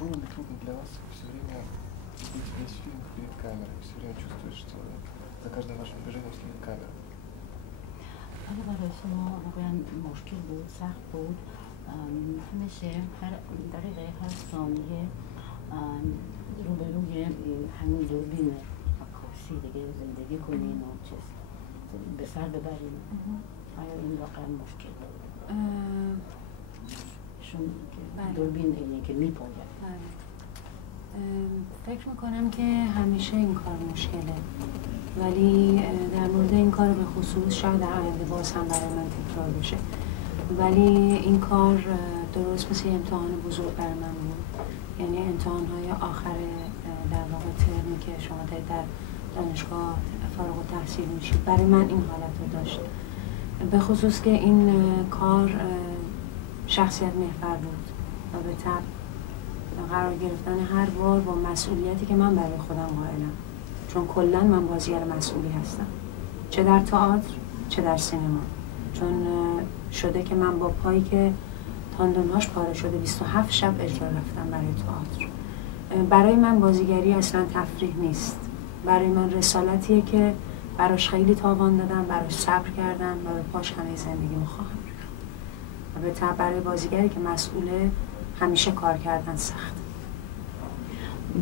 Было ли трудно для вас все время быть весь фильм перед камерой, все время чувствуешь, что за каждым вашим движением следит камера? آره برای شما واقعا مشکل بود، سخت بود. همیشه هر دقیقه هر ثانیه روبروی همین دوربین عکاسی دیگه زندگی کنین و چیز به سر ببرین. آیا این واقعا مشکل بود؟ چون دوربین اینه که میپاید. فکر میکنم که همیشه این کار مشکله، ولی در مورد این کار به خصوص شاید در آینده باز هم برای من تکرار بشه، ولی این کار درست مثل امتحان بزرگ برای من بود. یعنی امتحان‌های آخر در واقع ترمی که شما در دانشگاه فارغ التحصیل میشید، برای من این حالت رو داشت، به خصوص که این کار شخصیت محور بود و به طبع قرار گرفتن هر بار با مسئولیتی که من برای خودم قائلم، چون کلا من بازیگر مسئولی هستم، چه در تئاتر چه در سینما. چون شده که من با پایی که تاندونهاش پاره شده 27 شب اجرا رفتم برای تئاتر. برای من بازیگری اصلا تفریح نیست، برای من رسالتیه که براش خیلی تاوان دادم، براش صبر کردم و به پاش همه زندگیمو خواهم ریخت. و به طبع برای базигери که مسئوله همیشه کار кардан сахт.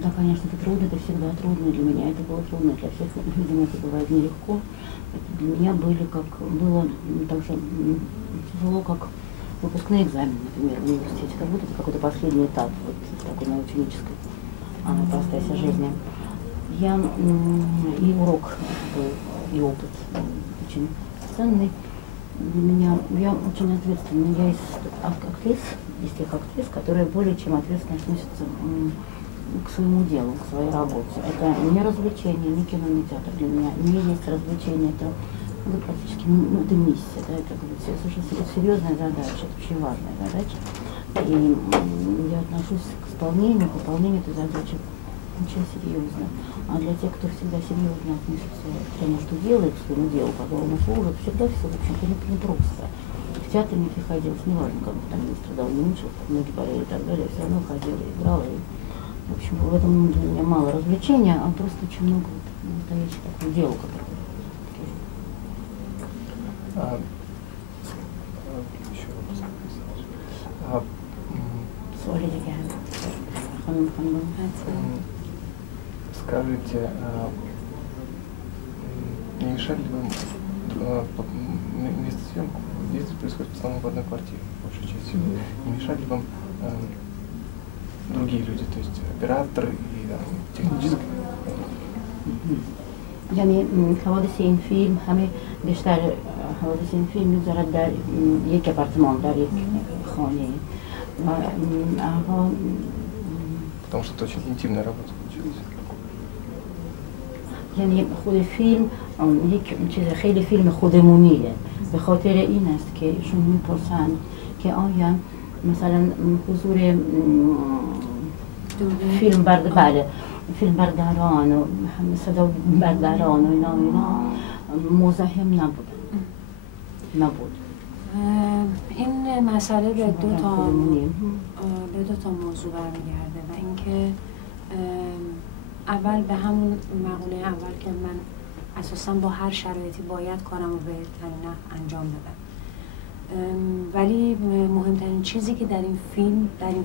Да, конечно, это трудно, это всегда трудно для меня, это было трудно для всех, людям это бывает нелегко. Это для меня было так же тяжело, как выпускные экзамены, например, в университете, как будто это какой-то последний этап вот такой наученической процесса жизни. И урок был, и опыт очень ценный для меня. Я очень ответственна, я из тех актрис, которые более чем ответственно относятся к своему делу, к своей работе. Это не развлечение, не кино, не театр для меня. Не есть развлечение, это практически это миссия, да, это совершенно серьезная задача, это очень важная задача. И я отношусь к выполнению этой задачи очень серьезно. А для тех, кто всегда серьезно относится к тому, что делает, к своему делу, которому служит, всегда все, в общем-то, непросто. В театре мне приходилось, неважно, как бы там не страдал, не мучился, ноги болели и так далее, все равно ходила, играла. И, в общем, в этом для меня мало развлечения, а просто очень много настоящего такого дела, которое... Еще вопрос. Скажите, не мешали ли вам место съемок? Действие происходит в основном в одной квартире, большей частью. Не мешали ли вам другие люди, то есть операторы и технические? یعنی حوادث این فیلم همه بیشتر حوادث این فیلم می‌گذرد در یک آپارتمان، در یک خانه. Потому что это очень интимная работа получилась. یعنی خود فیلم یک چیز خیلی فیلم خودمونیه، به خاطر این است که ایشون میپرسن که آیا مثلا حضور فیلم برداران و صدا برداران و اینا مزاحم نبود. این مسئله به دو تا موضوع برمیگرده و اینکه اول به همون مقوله اول که من اساساً با هر شرایطی باید کارم رو به بهترین نحو انجام بدم، ولی مهمترین چیزی که در این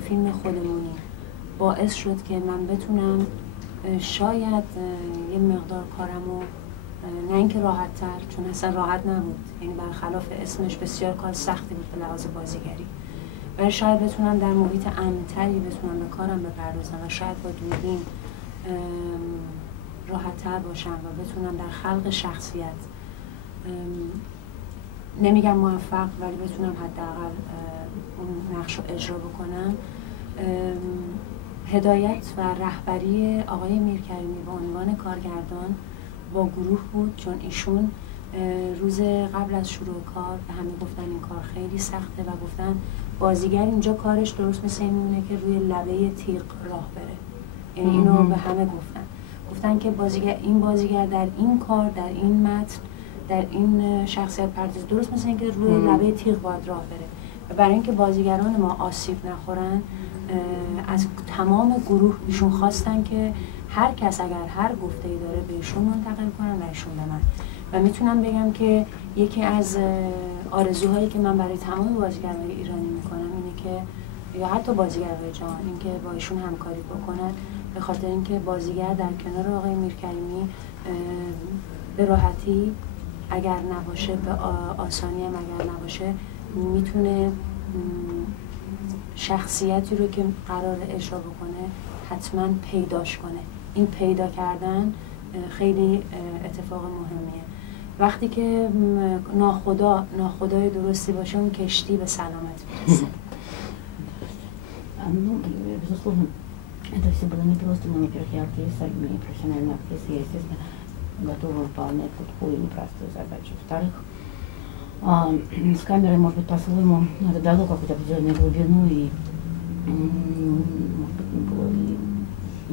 فیلم خودمونی باعث شد که من بتونم شاید یه مقدار کارم رو نه اینکه راحت تر، چون اصلا راحت نبود، یعنی برخلاف اسمش بسیار کار سختی بود به لحاظ بازیگری، ولی شاید بتونم در محیط امن‌تری بتونم به کارم بپردازم و شاید با دوربین راحت تر باشم و بتونم در خلق شخصیت نمیگم موفق، ولی بتونم حداقل اون نقش رو اجرا بکنم. هدایت و رهبری آقای میرکریمی به عنوان کارگردان با گروه بود، چون ایشون روز قبل از شروع کار به همه گفتن این کار خیلی سخته و گفتن بازیگر اینجا کارش درست مثل این میمونه که روی لبه تیغ راه بره. یعنی اینو به همه گفتن که این بازیگر در این کار، در این متن، در این شخصیت پردازی درست مثل این که روی لبه تیغ باید راه بره برای اینکه بازیگران ما آسیب نخورن از تمام گروه ایشون خواستن که هر کس اگر هر گفته‌ای داره بهشون منتقل کنن و ایشون به من. و میتونم بگم که یکی از آرزوهایی که من برای تمام بازیگران ایرانی میکنم اینه که یا حتی بازیگرای جهان این که با ایشون همکاری بکنن، به خاطر اینکه بازیگر در کنار آقای میرکریمی به راحتی اگر نباشه، به آسانی هم اگر نباشه، میتونه شخصیتی رو که قرار اجرا بکنه حتما پیداش کنه. این پیدا کردن خیلی اتفاق مهمیه. وقتی که ناخدای درستی باشه اون کشتی به سلامت میرسه. Ну, безусловно, это все было непросто, но, во-первых, я актриса, и профессиональная актриса, я, естественно, готова выполнять такую непростую задачу. Во-вторых, с камерой, может быть, по-своему, это дало какую-то определенную глубину, и, может быть, было и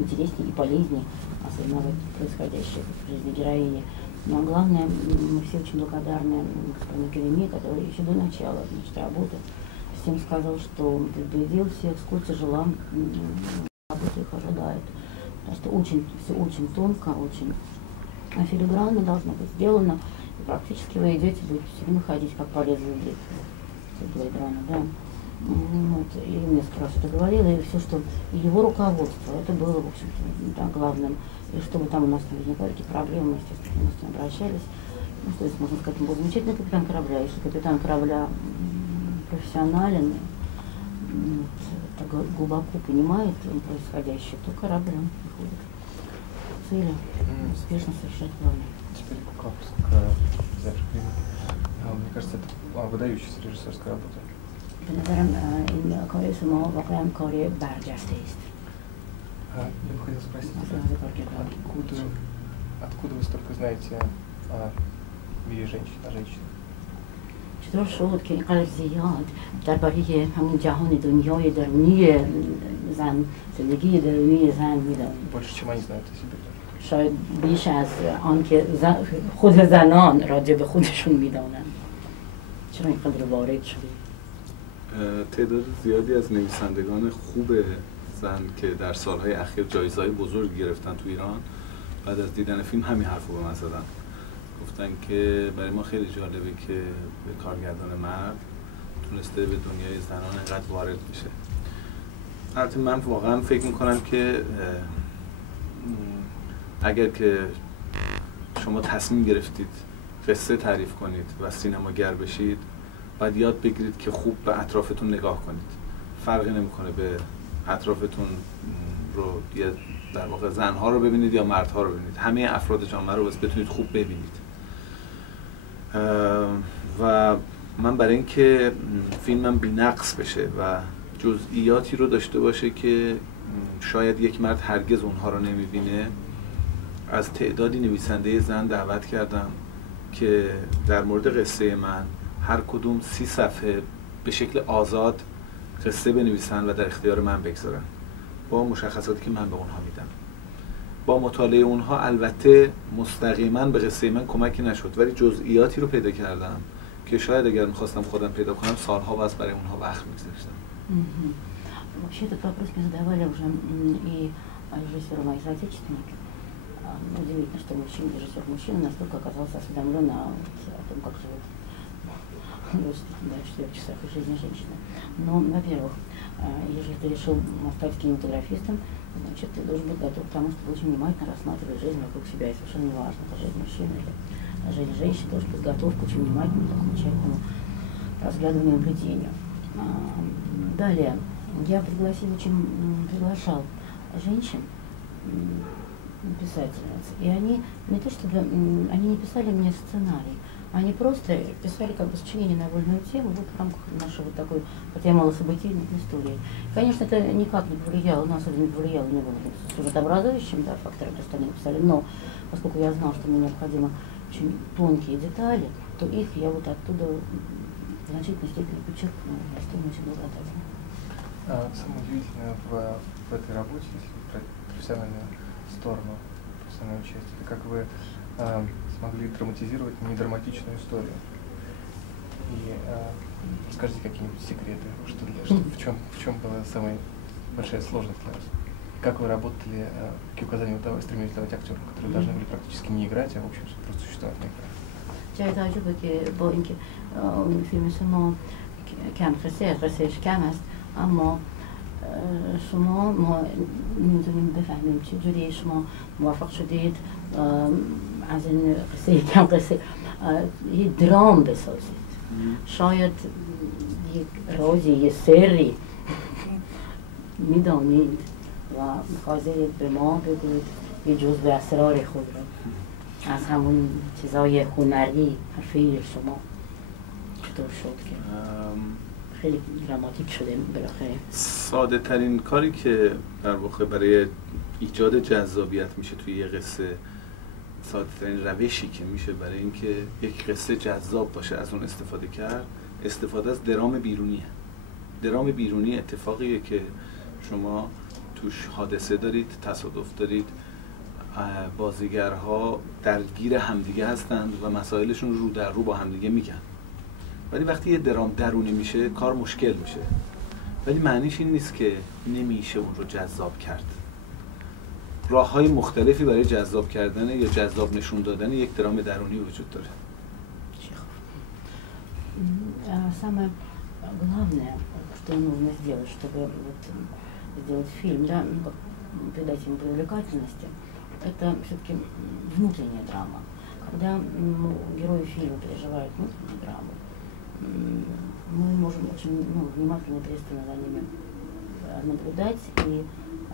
интереснее, и полезнее осознавать происходящее в жизни героини. Но главное, мы все очень благодарны господину Кереми, который еще до начала работы всем сказал, что он предупредил всех, сколь тяжела работа их ожидает. Потому что все очень тонко, очень филигранно должно быть сделано. И практически вы идете, будете все время ходить, как по лезвию Блейд Раннер, да. Вот, и несколько раз это говорила, и все, что его руководство, это было, в общем-то, да, главным. И чтобы там у нас не возникали какие проблемы, мы, естественно, с ним обращались. Ну, что здесь можно сказать, он был замечательный капитан корабля. Если капитан корабля профессионален, глубоко понимает происходящее, то корабль он приходит к цели, успешно совершать планы. Теперь к вопросу к Зершину. Мне кажется, это выдающаяся режиссерская работа. به نظرم این کار شما واقعا کار برجسته است. Я бы хотел спросить, откуда вы столько знаете о мире женщин, о женщинах? چطور شد که اینقدر زیاد درباره همون جهان دنیای درونی زن، زندگی درونی زن میدانید؟ Больше, чем они знают о себе. شاید بیش از آن که خود زنان راجع به خودشون میدانند. چرا اینقدر وارد شدید؟ تعداد زیادی از نویسندگان خوب زن که در سالهای اخیر جایزه‌های بزرگ گرفتن تو ایران بعد از دیدن فیلم همین حرف رو به من زدن. گفتن که برای ما خیلی جالبه که به کارگردان مرد تونسته به دنیای زنان اینقدر وارد بشه. البته من واقعا فکر میکنم که اگر که شما تصمیم گرفتید قصه تعریف کنید و سینماگر بشید، باید یاد بگیرید که خوب به اطرافتون نگاه کنید. فرقی نمیکنه به اطرافتون رو در واقع زنها رو ببینید یا مردها رو ببینید، همه افراد جامعه رو بتونید خوب ببینید. و من برای اینکه فیلمم بی‌نقص بشه و جزئیاتی رو داشته باشه که شاید یک مرد هرگز اونها رو نمیبینه، از تعدادی نویسنده زن دعوت کردم که در مورد قصه من هر کدوم 30 صفحه به شکل آزاد قصه بنویسن و در اختیار من بگذارن با مشخصاتی که من به اونها میدم. با مطالعه اونها البته مستقیما به قصه من کمکی نشد، ولی جزئیاتی رو پیدا کردم که شاید اگر میخواستم خودم پیدا کنم سالها باز برای اونها وقت می‌گذاشتم. Вообще этот вопрос мне задавали уже и режиссеры моих соотечественников. Удивительно, что режиссер-мужчина настолько оказался осведомлен о том, как живет 24 часа в жизни женщины. Но, во-первых, если ты решил стать кинематографистом, значит, ты должен быть готов к тому, чтобы очень внимательно рассматривать жизнь вокруг себя. И совершенно не важно, это жизнь мужчины или жизнь женщины, должен быть готов к очень внимательному, такому тщательному разглядыванию и наблюдению. Далее, я приглашал женщин, писательниц, и они не то чтобы, они не писали мне сценарий, они просто писали как бы сочинение на вольную тему вот в рамках нашей вот такой, хотя и малособытийной истории. Конечно, это никак не повлияло, у нас это не повлияло, не было сюжетообразующим, да, фактором, то, что они писали, но поскольку я знал, что мне необходимо очень тонкие детали, то их я вот оттуда в значительной степени подчеркнула, я с очень благодарна. Самое удивительное в этой работе, если про профессиональную сторону, профессиональную часть, это как вы смогли драматизировать недраматичную историю. И расскажите какие-нибудь секреты, в чем была самая большая сложность для вас? Как вы работали, какие указания вы стремились давать актерам, которые должны были практически не играть, а в общем просто существовать на экране? جای تعجبه که با اینکه فیلم شما خسش کم است، اما شما ما نمیتونیم بفهمیم چجوری شما موفق شدید از این قصه کم قصه یه درام بسازید. شاید یک رازی، یه سری میدانید و میخواستید به ما بگوید یه جزء اسرار خود را از همون چیزای هنری حرفی شما چطور شد که خیلی دراماتیک شده بالاخره؟ ساده ترین کاری که در واقع برای ایجاد جذابیت میشه توی یه قصه، ساده ترین روشی که میشه برای اینکه یک قصه جذاب باشه از اون استفاده کرد، استفاده از درام بیرونیه. درام بیرونی اتفاقیه که شما توش حادثه دارید، تصادف دارید، بازیگرها درگیر همدیگه هستند و مسائلشون رو در رو با همدیگه میگن. ولی وقتی یه درام درونی میشه کار مشکل میشه. ولی معنیش این نیست که نمیشه اون رو جذاب کرد. راه‌های مختلفی برای جذاب کردن یا جذاب نشون دادن یک درام درونی وجود داره. Самое главное, что нужно сделать, чтобы сделать фильм, да, придать ему привлекательности, это все-таки внутренняя драма. Когда герои фильма переживают внутреннюю драму, мы можем очень внимательно и пристально за ними наблюдать и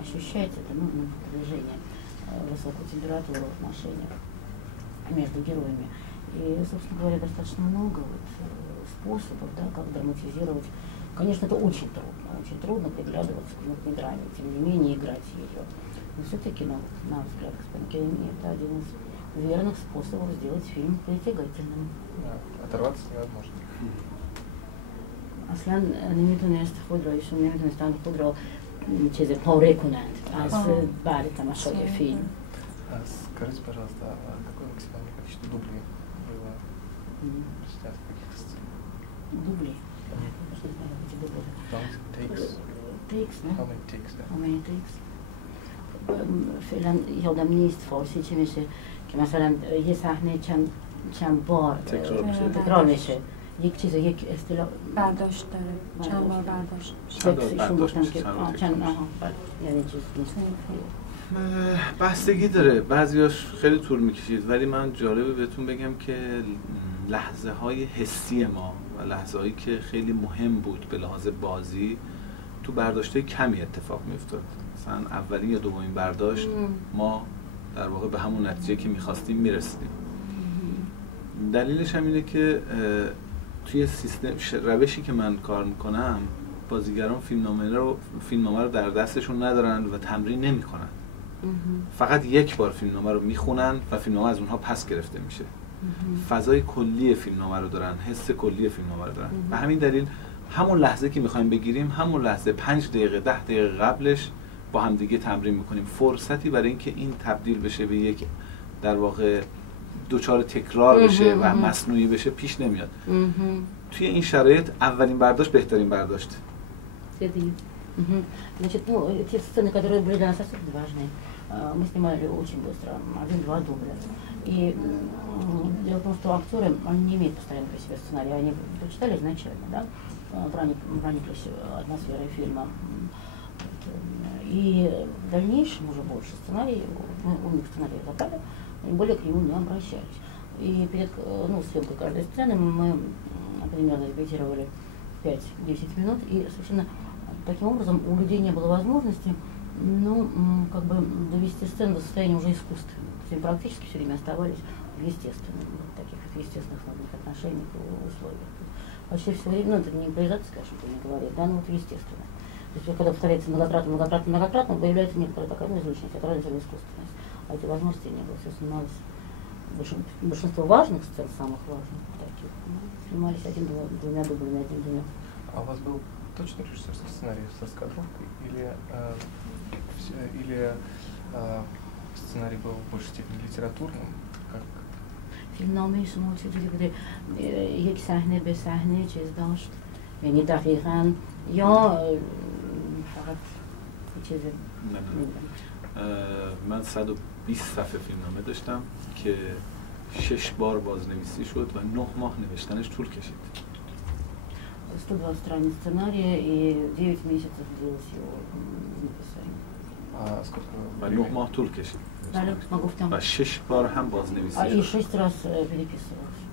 ощущать это напряжение, высокую температуру в отношениях между героями. И, собственно говоря, достаточно много способов, да, как драматизировать. Конечно, это очень трудно приглядываться к внутренней драме, тем не менее играть ее. Но все-таки, на взгляд господина Кереми, это один из верных способов сделать фильм притягательным. Да, оторваться невозможно. اصلا نمیتونست خود را ایشون نمیتونستن خود را چیز پاره کنند از بعد تماشای فیلم. Скажите, пожалуйста, а какое максимальное количество дублей было снято в каких-то сценах? Дубли? Что значит эти дубли? Takes. Takes, да? How many takes, да? How many takes? فعلا یادم نیست فارسی چی میشه که مثلا یه صحنه چند بار تکرار میشه. یک چیز یک اصطلاح برداشت داره، چند بار برداشت. ایشون گفتن که چند یعنی چیز نیست. بستگی داره، بعضیاش خیلی طول میکشید، ولی من جالبه بهتون بگم که لحظه های حسی ما و لحظه هایی که خیلی مهم بود به لحاظ بازی تو برداشته کمی اتفاق میافتاد. مثلا اولین یا دومین برداشت ما در واقع به همون نتیجه که میخواستیم میرسیدیم. دلیلش هم اینه که توی سیستم روشی که من کار میکنم بازیگران فیلمنامه رو در دستشون ندارن و تمرین نمیکنن. فقط یک بار فیلمنامه رو میخونن و فیلمنامه از اونها پس گرفته میشه. فضای کلی فیلمنامه رو دارن، حس کلی فیلمنامه رو دارن. به همین دلیل همون لحظه که میخوایم بگیریم، همون لحظه 5 دقیقه 10 دقیقه قبلش با هم دیگه تمرین میکنیم. فرصتی برای اینکه این تبدیل بشه به یک در واقع دوچار تکرار بشه و مصنوعی بشه پیش нemiاد. توی این شرایط اولین برداشت بهترین برداشت. Значит, те сцены, которые были для нас особенно важны, мы снимали очень быстро, 1-2 дубля. И дело в том, что актеры, они не имеют постоянно при себе сценария, они прочитали изначально, да, прониклись атмосферой фильма. И в дальнейшем уже больше сценарий, у них сценарий забрали, они более к нему не обращались. И перед съемкой каждой сцены мы примерно репетировали 5-10 минут, и совершенно таким образом у людей не было возможности довести сцену до состояния уже искусственного. То есть они практически все время оставались в естественных, таких естественных отношениях и условиях. Почти все время, это не импровизация, конечно, не говорит, да, но вот естественно. То есть когда повторяется многократно, появляется некоторая такая излишняя театральная искусственность. А этой возможности не было. Все снималось, большинство важных сцен, самых важных таких, снимались 1-2 дублями, 1-2. А у вас был точно режиссерский сценарий с раскадровкой или сценарий был в большей степени литературным? فیلمنامه شما چجوری بوده؟ یک صحنه به صحنه چیز داشت یعنی دقیقاً یا فقط چیز من 120 صفحه فیلمنامه داشتم که 6 بار بازنویسی شد و 9 ماه نوشتنش طول کشید. 120 страниц сценария и 9 месяцев длилось его написание. و 9 ماه طول کشید. و 6 بار هم بازنویسی И شد. 6 раз переписывался.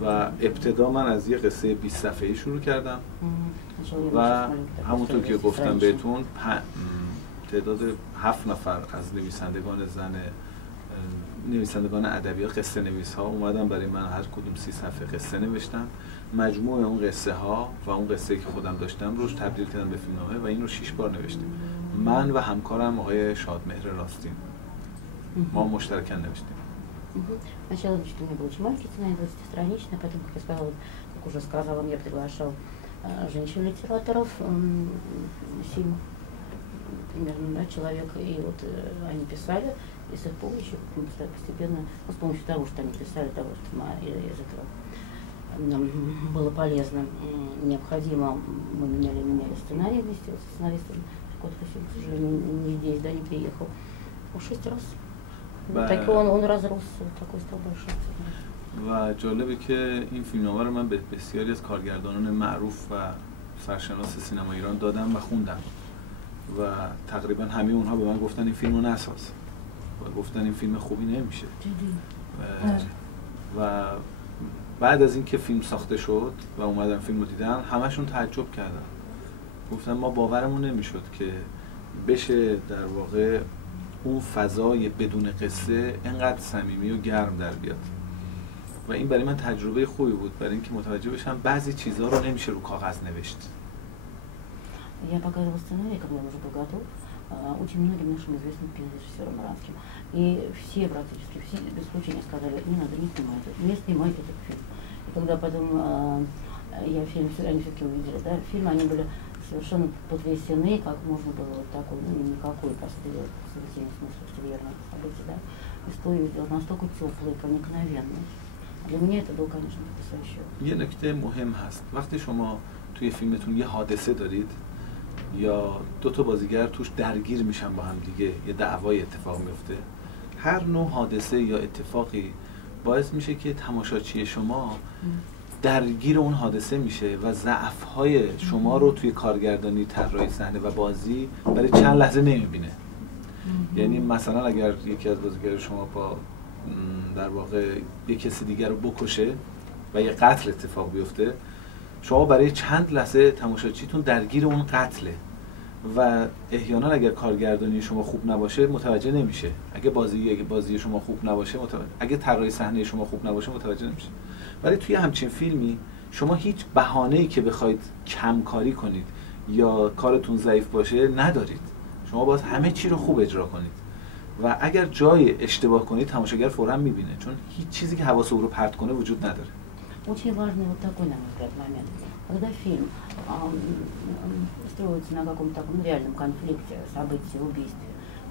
و ابتدا من از یه قصه 20 صفحه‌ای شروع کردم و همونطور که گفتم بهتون تعداد 7 نفر از نویسندگان ادبیات قصه نویس ها اومدن برای من هر کدوم 30 صفحه قصه نوشتن. مجموع اون قصه ها و اون قصه‌ای که خودم داشتم روش تبدیل کردم به فیلمنامه و این رو 6 бор نوشتیم. من و همکارم آقای شادمهر راستین ما مشترکاً نوشتیم. Сначала значит, у меня был очень маленький сценарий, 20-страничный, потом, как я сказала, как уже сказала, я приглашал женщин-литераторов, 7 примерно, да, человек, и вот они писали, и с их помощью постепенно, ну, с помощью того, что они писали, того, что из этого нам было полезно, необходимо, мы меняли сценарий вместе со сценаристом, кот, к сожалению, не здесь, да, не приехал, 6 раз. Так он разрос, такой стал большой. و جالبه که این فیلمنامه رو من به بسیاری از کارگردانان معروف و سرشناس سینما ایران دادم و خوندم و تقریبا همه اونها به من گفتن این فیلم رو نساز و گفتن این فیلم خوبی نمیشه و بعد از اینکه فیلم ساخته شد و اومدم فیلم رو دیدم همشون تعجب کردن، گفتن ما باورمون نمیشد که بشه در واقع اون فضای بدون قصه اینقدر صمیمی و گرم در بیاد و این برای من تجربه خوبی بود برای اینکه متوجه بشم بعضی چیزها رو нельзя رو کاغذ نوشت. Я показывала сценарий, когда он уже был готов, очень многим нашим известным кинорежиссерам иранским. И все практически, все без исключения сказали, не надо, не снимайте этот фильм. И когда потом они все-таки увидели, да, фильмы, они были совершенно потрясены, как можно было вот такой, ну, никакой событийный смысл, верно, событий, да, историю сделать настолько теплой, проникновенной. Для меня это был, конечно, потрясающе. یه نکته مهم هست، وقتی شما توی فیلمتون یه حادثه دارید یا دو تا بازیگر توش درگیر میشن با هم دیگه، یه دعوای اتفاق میفته، هر نوع حادثه یا اتفاقی باعث میشه که تماشاچی شما درگیر اون حادثه میشه و ضعف‌های شما رو توی کارگردانی، طراحی صحنه و بازی برای چند لحظه نمیبینه. یعنی مثلا اگر یکی از بازیگر شما با در واقع یک کسی دیگر رو بکشه و یه قتل اتفاق بیفته، شما برای چند لحظه تماشاچیتون درگیر اون قتله و احیانا اگر کارگردانی شما خوب نباشه متوجه نمیشه. اگه بازی شما خوب نباشه اگه طراحی صحنه شما خوب نباشه متوجه نمیشه. ولی توی همچین فیلمی شما هیچ بهانه‌ای که بخواید کمکاری کنید یا کارتون ضعیف باشه ندارید. شما باید همه چی رو خوب اجرا کنید و اگر جای اشتباه کنید تماشاگر فوراً میبینه، چون هیچ چیزی که حواس او رو پرت کنه وجود نداره. Очень важный вот такой, на мой взгляд, момент. Когда фильм строится на каком-то таком реальном конфликте, событии, убийстве,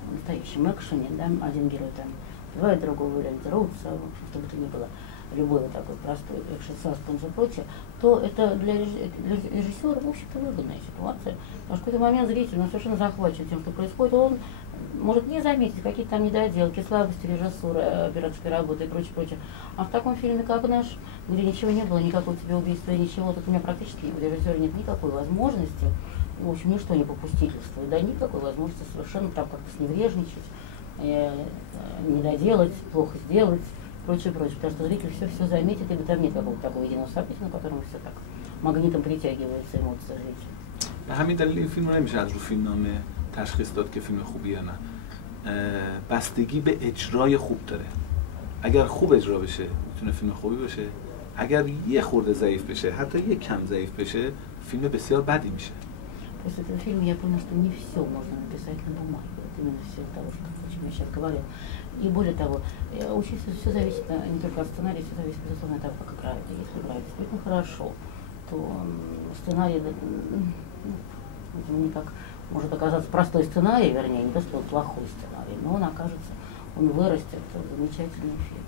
в настоящем экшене, да, один герой там убивает другого или дерутся, что бы то ни было, любой вот такой простой экшен, саспенс и прочее, то это для режиссера, в общем-то, выгодная ситуация. Потому что в какой-то момент зритель, он совершенно захвачен тем, что происходит, он может не заметить какие-то там недоделки, слабости режиссуры, операторской работы и прочее, прочее. А в таком фильме, как наш, где ничего не было, никакого тебе убийства, ничего, тут у меня практически у режиссера нет никакой возможности, в общем, ничто не попустительствует, да, никакой возможности совершенно там как-то сневрежничать, не доделать, плохо сделать, прочее, прочее. Потому что зритель все заметит, и там нет какого-то такого единого события, на котором все так магнитом притягивается эмоция зрителя. به همین دلیل این فیلم رو نمیشه از رو فیلمنامه تشخیص داد که فیلم خوبی یا نه. بستگی به اجرای خوب داره. اگر خوب اجرا بشه میتونه فیلم خوبی بشه. اگر یه خورده ضعیف بشه، حتی یه کم ضعیف بشه، فیلم بسیار بدی میشه. После этого фильма я поняла, что не все можно написать на бумаге. Вот именно все того, о чем я сейчас говорю. И более того, все зависит не только от сценария, все зависит, безусловно, от того, как играют. И если играют действительно хорошо, то сценарий, никак может оказаться простой сценарий, вернее, не то, что он плохой сценарий, но он окажется, он вырастет в замечательный фильм.